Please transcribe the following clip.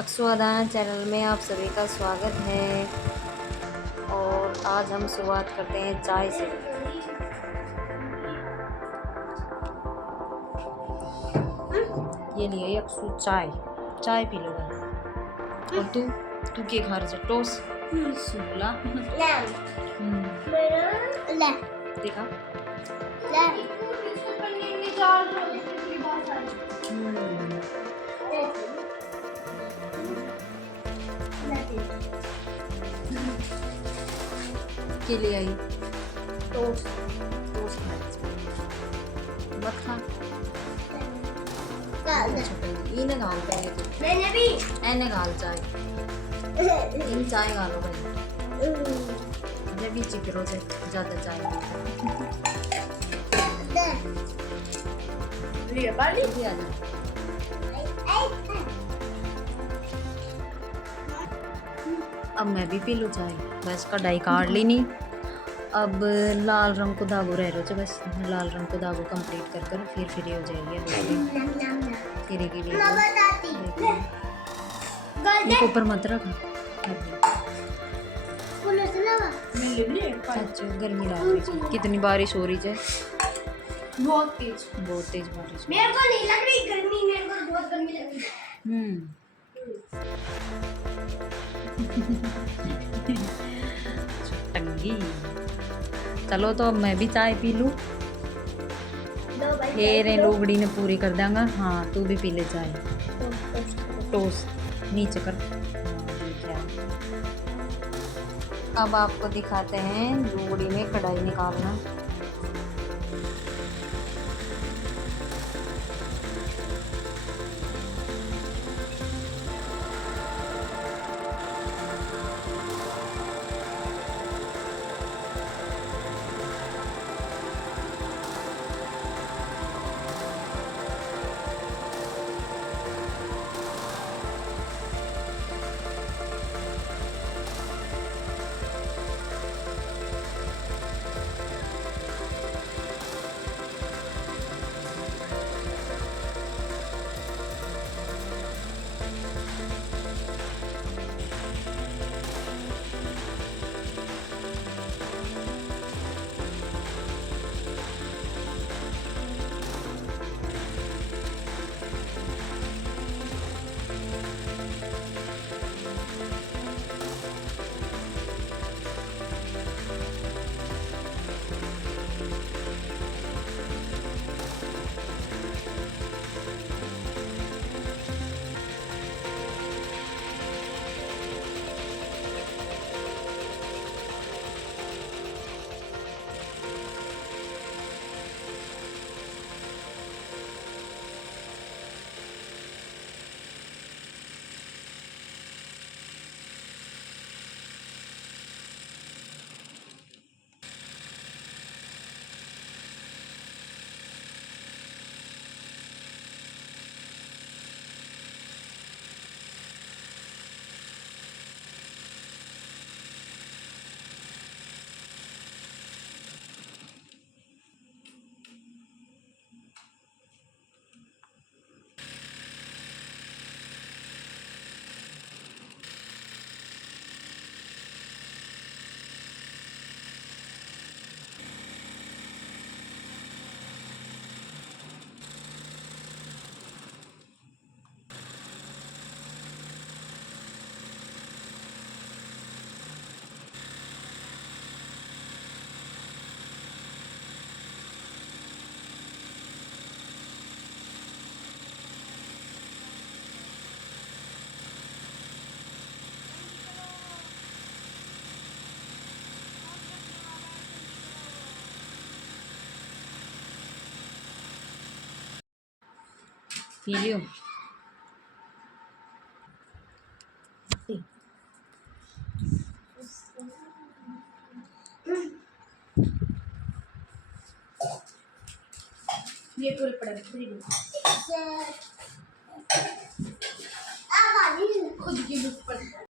अक्सु Adana channel में आप सभी का स्वागत है। और आज हम शुरुआत करते हैं चाय से। ये लिए अक्सु चाय, चाय पी लो। और तू क्या खा रही है? टोस्ट सुला देखा के लिए आई टोस्ट मत खा। इन्हें गाल पहले तो मैंने भी एने गाल चाय इन चाय गालो भाई जब भी चिकरो से ज़्यादा चाय ले बाली आ जा। अब मैं भी पी लूँ चाय। बस कढ़ाई काट ली नहीं। अब लाल रंग को धागो रह रहा है, बस लाल रंग को धागो कंप्लीट कर कर फिर फ्री हो जाएगी। फिर की ये ऊपर मत रख। अच्छा गर्मी लग रही है। कितनी बारिश हो रही है? बहुत तेज बारिश। मेरे को नहीं लग रही गर्मी, मेरे को बहुत गर्मी लग रही है। टंगी चलो तो अब मैं भी चाय पी लूँ। ये लुगड़ी ने पूरी कर देंगा। हाँ तू भी पी ले चाय। टोस्ट नीचे कर। अब आपको दिखाते हैं लुगड़ी में कढ़ाई निकालना। पी लियो। ये पूरे पड़े खुद की बुक पर